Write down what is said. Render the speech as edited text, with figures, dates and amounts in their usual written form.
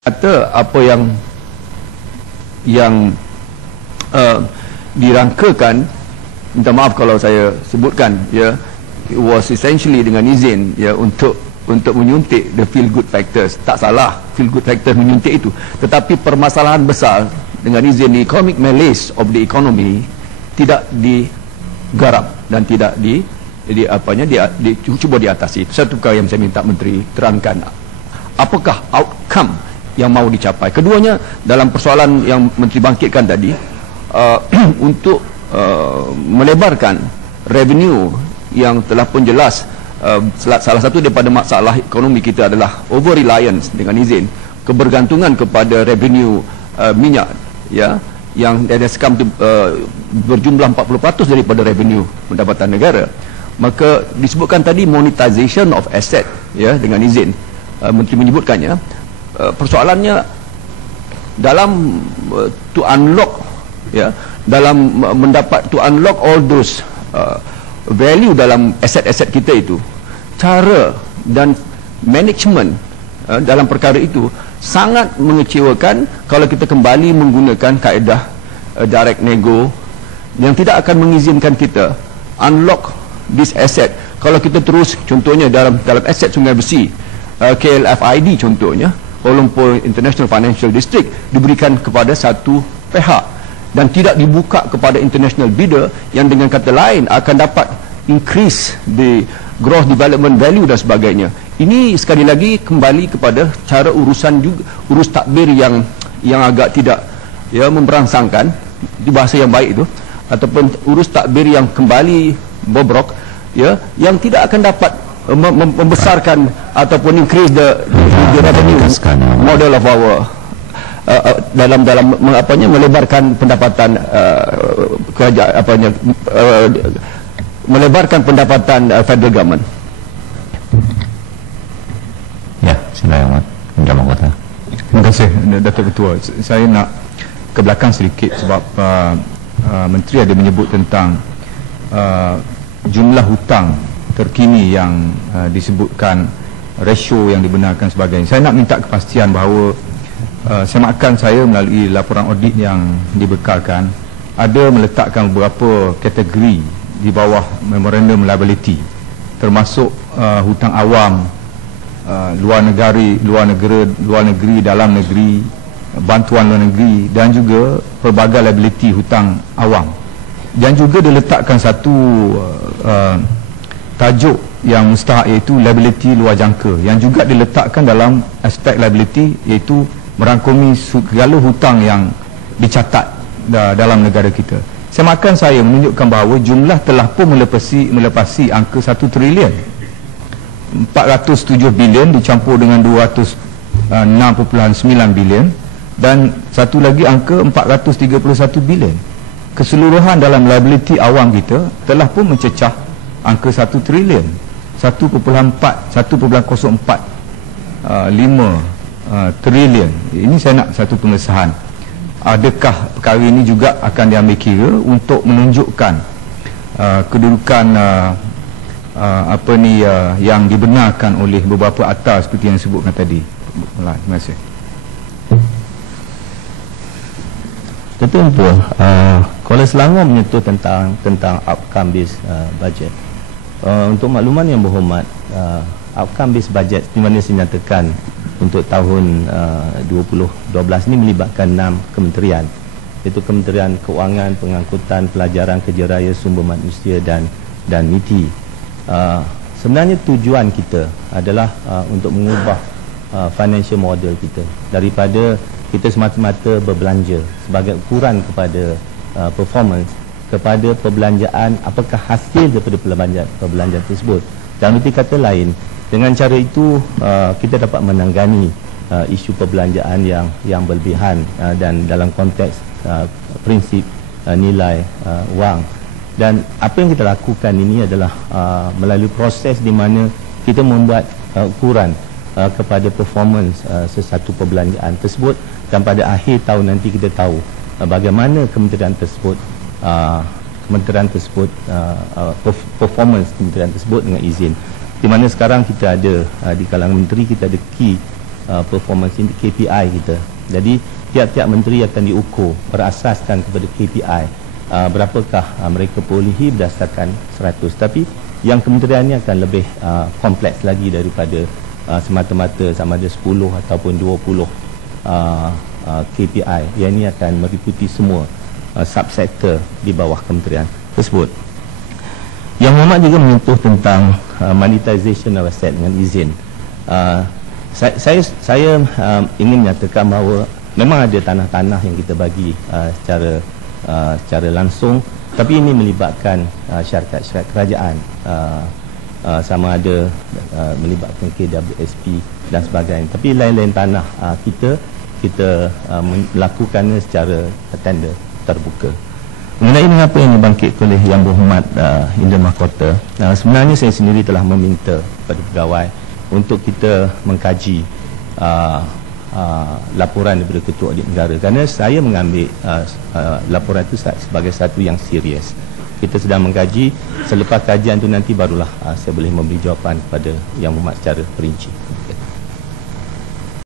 kata apa yang dirangkakan, minta maaf kalau saya sebutkan, ya, it was essentially dengan izin, ya, untuk menyuntik the feel good factors. Tak salah feel good factors menyuntik itu, tetapi permasalahan besar dengan izin, economic malaise of the economy tidak digarap dan tidak cuba diatasi. Satu perkara yang saya minta Menteri terangkan, apakah outcome yang mau dicapai. Keduanya, dalam persoalan yang Menteri bangkitkan tadi, untuk melebarkan revenue yang telah pun jelas, salah satu daripada masalah ekonomi kita adalah over reliance, dengan izin, kebergantungan kepada revenue minyak, ya, yang has come to berjumlah 40% daripada revenue pendapatan negara. Maka disebutkan tadi monetization of asset, ya, dengan izin, Menteri menyebutkannya. Persoalannya dalam to unlock, ya, dalam mendapat to unlock all those value dalam aset-aset kita itu, cara dan management dalam perkara itu sangat mengecewakan kalau kita kembali menggunakan kaedah direct nego yang tidak akan mengizinkan kita unlock this asset. Kalau kita terus, contohnya dalam aset Sungai Besi, KLFID contohnya, Kuala Lumpur International Financial District, diberikan kepada satu pihak dan tidak dibuka kepada international bidder yang dengan kata lain akan dapat increase the gross development value dan sebagainya. Ini sekali lagi kembali kepada cara urusan juga, urus takbir yang agak tidak, ya, memberangsangkan, di bahasa yang baik itu, ataupun urus takbir yang kembali bobrok, ya, yang tidak akan dapat membesarkan ataupun increase the revenue model of our dalam melebarkan pendapatan kerajaan, melebarkan pendapatan federal government. Ya, silakan Menteri Kota. Terima kasih Datuk Ketua. Saya nak ke belakang sedikit sebab Menteri ada menyebut tentang jumlah hutang terkini yang disebutkan, ratio yang dibenarkan sebagainya. Saya nak minta kepastian bahawa semakan saya melalui laporan audit yang dibekalkan, ada meletakkan beberapa kategori di bawah memorandum liability, termasuk hutang awam, luar negeri, dalam negeri, bantuan luar negeri, dan juga pelbagai liability hutang awam. Dan juga diletakkan satu tajuk yang mustahak, iaitu liability luar jangka, yang juga diletakkan dalam aspek liability, iaitu merangkumi segala hutang yang dicatat dalam negara kita. Semakan saya menunjukkan bahawa jumlah telah pun melepasi angka 1 trilion. 407 bilion dicampur dengan 206.9 bilion, dan satu lagi angka 431 bilion. Keseluruhan dalam liability awam kita telah pun mencecah angka 1 trilion, 1.04 trilion. Ini saya nak satu pengesahan. Adakah perkara ini juga akan diambil kira untuk menunjukkan kedudukan yang dibenarkan oleh beberapa atas seperti yang disebutkan tadi. Terima kasih. Betul. Kuala Selangor menyentuh tentang outcome based budget. Untuk makluman yang berhormat, outcome based budget di mana dinyatakan untuk tahun 2012 ini melibatkan 6 kementerian, iaitu Kementerian Keuangan, Pengangkutan, Pelajaran, Kerja Raya, Sumber Manusia dan MITI. Sebenarnya tujuan kita adalah untuk mengubah financial model kita daripada kita semata-mata berbelanja sebagai ukuran kepada performance, kepada perbelanjaan, apakah hasil daripada perbelanjaan tersebut. Dan arti kata lain, dengan cara itu kita dapat menanggani isu perbelanjaan yang berlebihan dan dalam konteks prinsip nilai wang. Dan apa yang kita lakukan ini adalah melalui proses di mana kita membuat ukuran kepada performance sesuatu perbelanjaan tersebut, dan pada akhir tahun nanti kita tahu bagaimana kementerian tersebut performance kementerian tersebut dengan izin. Di mana sekarang kita ada di kalangan menteri, kita ada key performance KPI kita. Jadi tiap-tiap menteri akan diukur berasaskan kepada KPI, berapakah mereka perolehi berdasarkan 100. Tapi yang kementerian ini akan lebih kompleks lagi daripada semata-mata sama ada 10 ataupun 20 KPI. Yang ini akan meliputi semua subsektor di bawah kementerian tersebut. Yang Muhammad juga menyentuh tentang monetization of asset dengan izin. Saya ingin menyatakan bahawa memang ada tanah-tanah yang kita bagi secara langsung, tapi ini melibatkan syarikat-syarikat kerajaan, sama ada melibatkan KWSP dan sebagainya. Tapi lain-lain tanah kita melakukannya secara tender terbuka. Mengenai mengapa yang dibangkit oleh Yang Berhormat Indra Mahkota, sebenarnya saya sendiri telah meminta kepada pegawai untuk kita mengkaji laporan daripada Ketua Audit Negara, kerana saya mengambil laporan itu sebagai satu yang serius. Kita sedang mengkaji, selepas kajian itu nanti barulah saya boleh memberi jawapan kepada Yang Berhormat secara perinci.